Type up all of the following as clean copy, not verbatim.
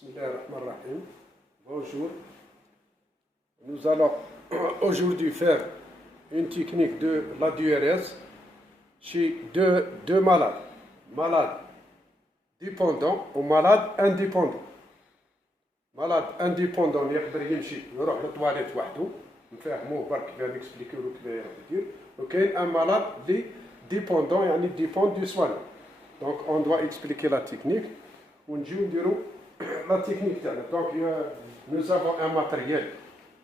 Bismillahirrahmanirrahim. Bonjour. Nous allons aujourd'hui faire une technique de la DRS chez deux malades. Malade dépendant ou malade indépendant. Malade indépendant يقدر يمشي يروح للطواليت وحده نفهموه برك كيف نكسبليكيو له كيف يدير وكاين ان malade اللي dépendant يعني dépend du soignant. Donc on doit expliquer la technique ونجيو نديرو la technique تاعنا. Donc nous avons un matériel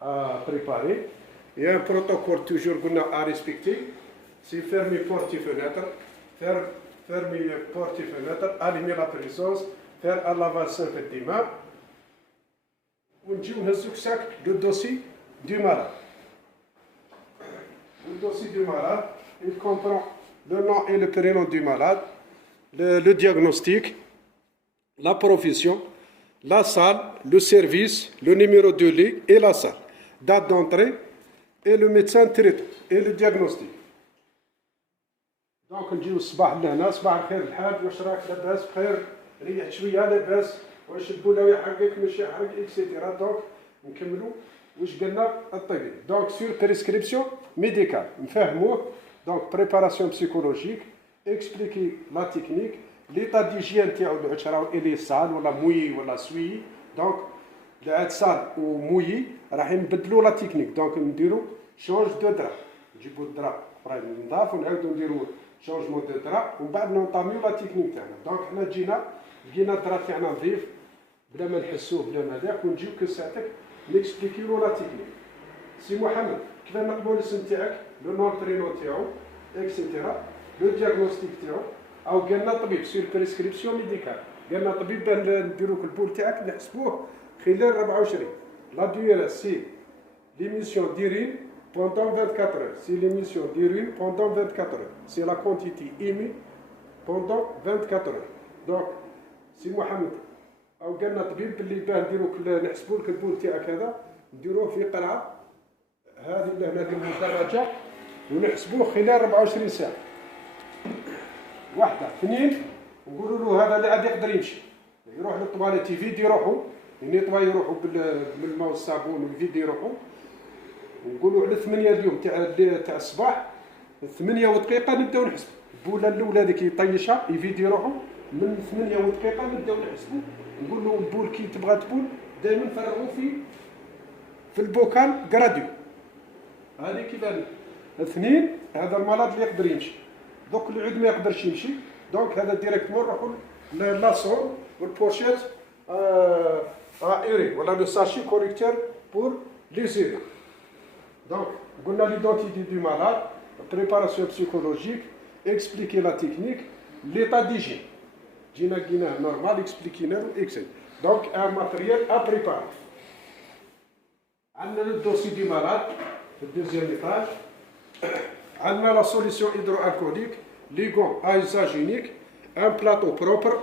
à préparer et un protocole toujours à respecter. C'est fermer porte et fenêtre, fermer porte et fenêtre, allumer la présence, faire un lavage simple des mains. ونجيو نهزو كساك le dossier du malade. Le dossier du malade, il comprend le nom et le prénom du malade, le diagnostic, la profession, la salle, le service, le numéro de lit et la salle, date d'entrée et le médecin traitant et le diagnostic. دونك نجيو الصباح لهنا صباح الخير الحاج واش راك لاباس بخير ريح شويه لاباس واش البولاوي يحرقك ماشي يحرق اكسيتيرا. دونك نكملوا واش قالنا الطبيب. دونك سور بريسكريبسيون ميديكال نفهموه. دونك بريباراسيون بسيكولوجيك اكسبليكي لا تكنيك ليطا ديجيان تاعو العشره الي سال ولا مويي ولا سوي. دونك لعاد سال ومويي راح نبدلوا لا تكنيك. دونك نديروا شونج دو درا نجيبوا الدرا قريب نضاف ونعاودوا نديروا شونجمون دو درا ومن بعد نطاميو لا تكنيك تاعنا. دونك حنا لقينا الدرا تاعنا نظيف بلا ما نحسوه بلا ما داك ونجيو كساعتك نكسبليكيو لا تكنيك. سي محمد كيف نقبلوا الاسم تاعك لو نون برينو تاعو اكسيتيرا لو دياغنوستيك تاعو او قالنا طبيب سير بريسكريبسيون ميديكال قالنا طبيب بان نديروك البول تاعك نحسبوه خلال 24. لا ديورا سي l'émission d'urine pendant 24 heures. C'est l'émission d'urine pendant 24 heures. C'est la quantité émise pendant 24 heures. Donc سي محمد او قالنا طبيب باللي باه نديروك نحسبوا لك البول تاعك هذا نديروه في قرعه هذه لهنا ديال الدراجه ونحسبوه خلال 24 ساعه. واحده اثنين نقولوا له هذا اللي عاد يقدر يمشي يروح للطواليت يفيدي روحو ينيطواي روحو بالماء والصابون ويفيدي روحو. ونقولوا على 8 اليوم تاع الصباح 8 ودقيقه نبداو نحسبوا. البوله الاولى هذيك يطيشها يفيدي روحو من 8 ودقيقه نبداو نحسبوا. نقول له البول كي تبغى تبول دائما فرغوا في البوكال كراديو. هذه كيفاه اثنين هذا المرض اللي يقدر يمشي. دوك اللي عود ما يقدرش يمشي دونك هذا ديريكتمون نروحوا لاسون والبوشيت ايري ولا لو ساشي كوريكتور بور لي زيرو. دونك قلنا ليدونتيتي دو مالاد بريباراسيون بسيكولوجيك اكسبليكي لا تكنيك ليطا ديجين جينا لقيناه نورمال اكسبليكينا له اكسل. دونك ان ماتريال ا بريباري. عندنا لو دوسي دو مالاد في الدوزيام ايطاج. عندنا لا سوليسيون هيدرو الكوليك لي غون ا يوزاج يونيك ان بلاطو بروبر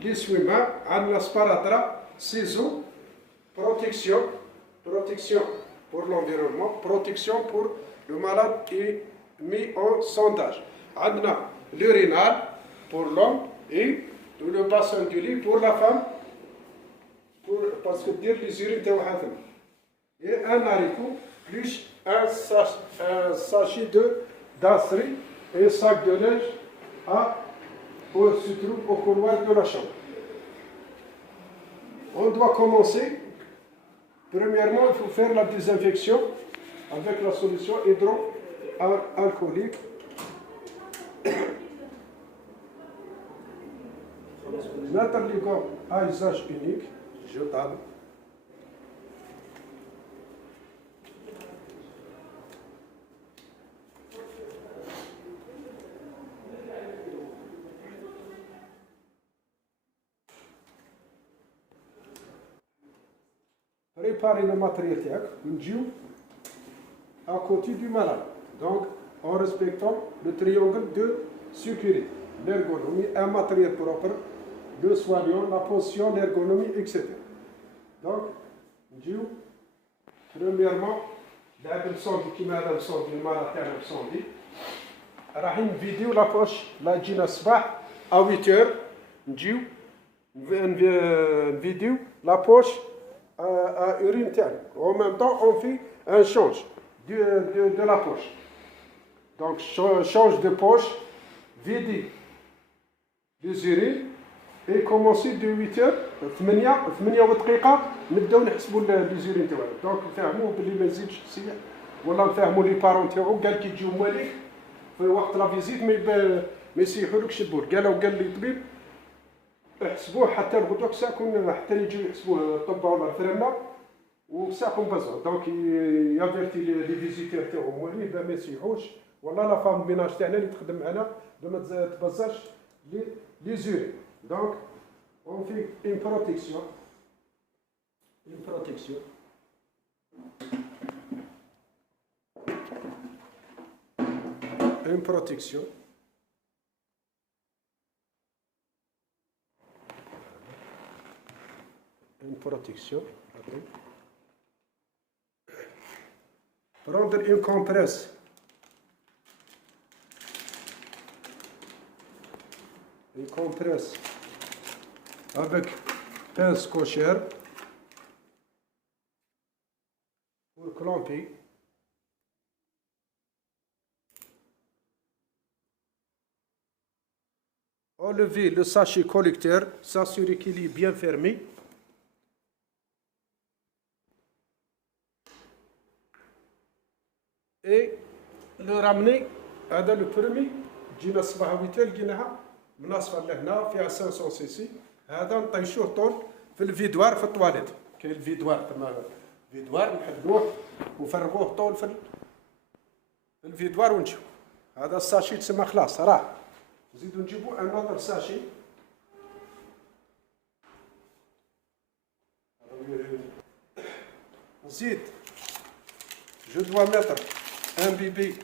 لي سويما. عندنا سباراترا سيزو protection pour l'environnement, protection pour le malade qui est mis en sondage. عندنا l'urinal pour l'homme et le bassin du lit pour la femme parce que dire les urines تاعها ثم. Et un haricot plus un sachet d'asserie et un sac de neige se trouve au couloir de la chambre. On doit commencer. Premièrement, il faut faire la désinfection avec la solution hydroalcoolique. Mettre les gants à usage unique, jetable. Préparer le matériel تاعك ونجيو à côté du malade. Donc en respectant le triangle de sécurité, l'ergonomie, un matériel propre, le soignant, la position, l'ergonomie, etc. Donc نجيو premièrement لعب الصوندي كيما هذا الصوندي المالاد تاعنا الصوندي راح نفيديو لابوش لا تجينا الصباح à 8 heures نجيو vidéo la poche à urine terne. En même temps, on fait un change de la poche. Donc, change de poche, vider les urines et commencer de 8h 8 دقيقة نبداو نحسبوا لي زورين تاعنا. دونك نفهموا بلي ما نزيدش السيح ولا نفهموا لي بارون تاعو قال كي تجيو مواليك في وقت لا فيزيت ما يسيحولكش البول. قال لي الطبيب احسبوه حتى الغدوة ساكن حتى يجيو يحسبوه الطبة ولا الفريمة وساكن بزاف. دونك يافيرتي لي فيزيتير تاعو مواليه با ما يسيحوش ولا لا فام ميناج تاعنا اللي تخدم معنا با ما تبزاش لي زورين. Donc, on fait une protection. Une protection. Une protection. Une protection. Prendre une compresse. Une compresse avec pince cochère pour clamper. Enlever le sachet collecteur, s'assurer qu'il est bien fermé. Et le ramener à le premier. جينا الصباح 8 لقيناها من اصفر لهنا فيها 500 سي سي. هذا نطيشوه طول في الفيدوار في الطواليت. كاين الفيدوار تما فيدوار نحدوه ونفرغوه طول في الفيدوار ونجيو. هذا الساشي تسمى خلاص راه. نزيدو نجيبو ان اوتر ساشي. نزيد جو دوا متر ان بيبي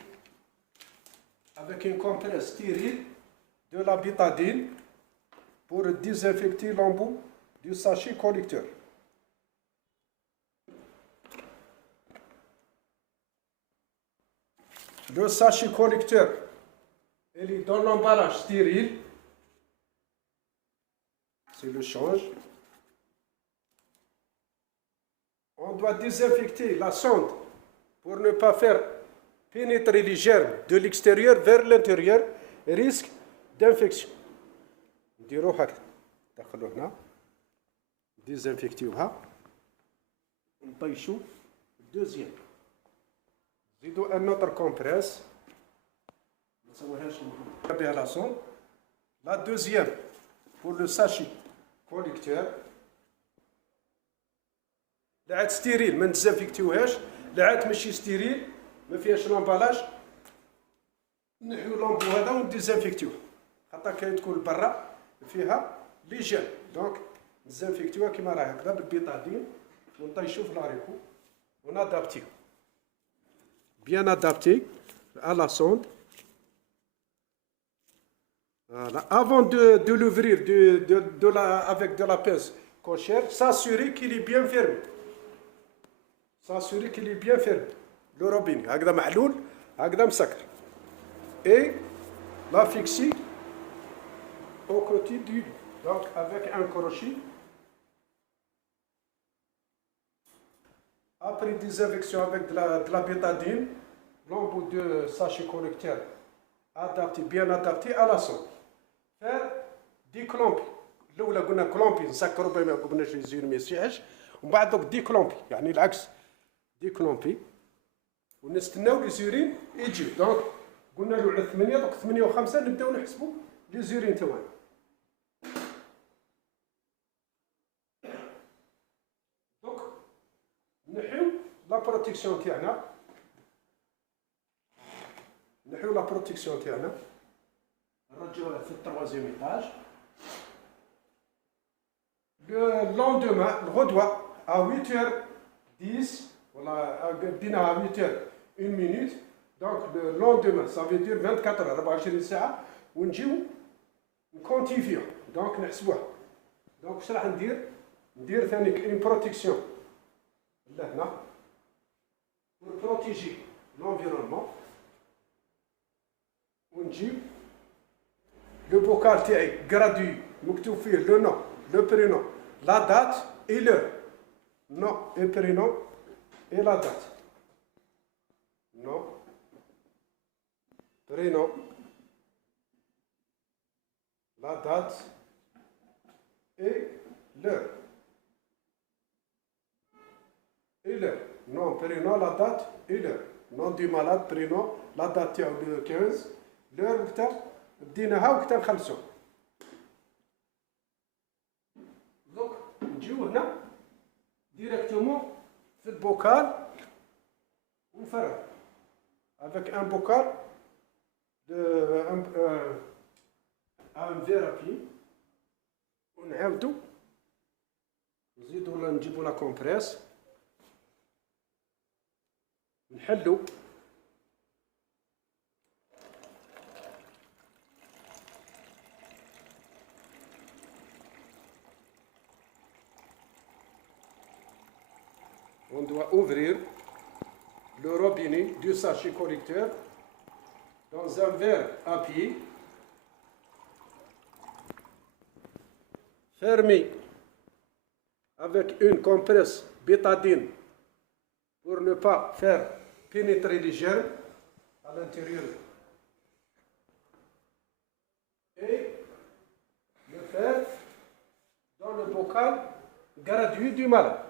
avec une compresse stérile de la bétadine pour désinfecter l'embout du sachet collecteur. Le sachet collecteur, il est dans l'emballage stérile. C'est le change. On doit désinfecter la sonde pour ne pas faire pénétrer les germes de l'extérieur vers l'intérieur, risque d'infection. نديرو هكذا ندخلو هنا ديزانفيكتيوها نطيشو الدوزيام. نزيدو ان اوتر كومبريس ما نسويهاش بها لا سون. لا دوزيام بور لو ساشي كوليكتور لعاد ستيريل ما نديزانفيكتيوهاش. لعاد ماشي ستيريل ما فيهاش لامبالاج نحيو لامبو هذا ونديزانفيكتيوه خاطر كاين تكون برا فيها لي جيل. دونك نزانفيكتيوها كيما راهي هكذا بالبيطادين ونطيشو في لاريكو ونادابتيو بيان ادابتي à la sonde. Voilà. Avant de l'ouvrir avec de la pince cochère, s'assurer qu'il est bien fermé. S'assurer qu'il est bien fermé. Le robinet, هكذا محلول هكذا مسكر. Et la fixer au côté du, donc avec un crochet. Après désinfection avec de la bétadine, l'embout de sachet collecteur adapté, bien adapté à la sonde. Faire des clampes. الأولى قلنا كلامبي نسكروا بما قبناش يزيد ما يسيحش ومن بعد دوك دي كلامبي يعني العكس دي كلامبي ونستناو لي زورين يجيو. دونك قلنا له على 8 دوك 8 و5 نبداو نحسبوا لي زورين تاعنا. دونك نحيو لا بروتيكسيون تاعنا نرجعوها في التروازيام ايطاج. Le lendemain, الغدوة à 8h10 voilà دينا à 8h01. donc le lendemain ça veut dire 24 heures 24 ساعة ونجيو نكونتيفيو دونك نحسبوها. دونك واش راح ندير ثاني اون بروتيكسيون لهنا pour protéger l'environnement. ونجيب لو بوكال تاعي غرادوي مكتوب فيه لو نو le prénom, la date et l'heure. Nom et prénom et la date. Nom, prénom, la date et l'heure. Et l'heure. Nom, prénom, la date et l'heure. Nom du malade, prénom, la date de 15, l'heure وقتها بديناها وقتها نخلصو. Donc, نجيو هنا directement في البوكال ونفرغ avec un bocal de un verre à pied ونعاودو نزيدو نجيبو لا كومبريس نحلو on doit ouvrir le robinet du sachet collecteur dans un verre à pied fermé avec une compresse bétadine pour ne pas faire pénétrer les germes à l'intérieur et le faire dans le bocal gratuit du malade.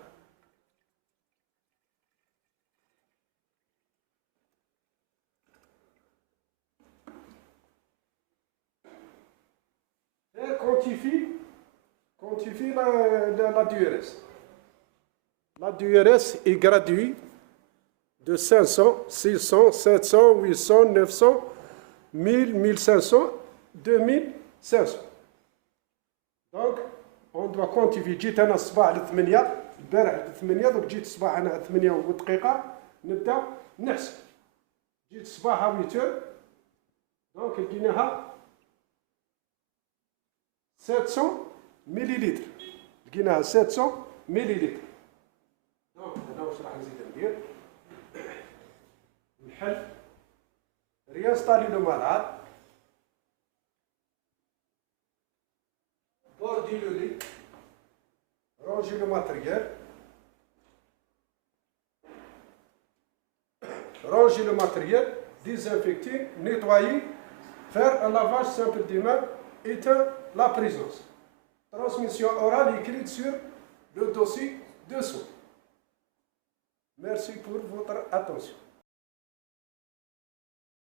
Quantifie la DRS. La DRS est gratuite de 500, 600, 700, 800, 900, 1000, 1500, 2500. Donc, on doit quantifier. جيت أنا الصباح على 8 البارح على 8 دوك جيت الصباح أنا على 8 ودقيقة نبدأ نحسب. جيت الصباح على 8 دونك لقيناها 700 مليلتر. لقيناها 700 مليلتر. دونك هنا واش راح نزيد ندير؟ نحل réinstaller le malade, border le lit, ranger le matériel, désinfecter, nettoyer, faire un lavage simple des mains, éteindre la présence. Transmission orale écrite sur le dossier dessous. Merci pour votre attention.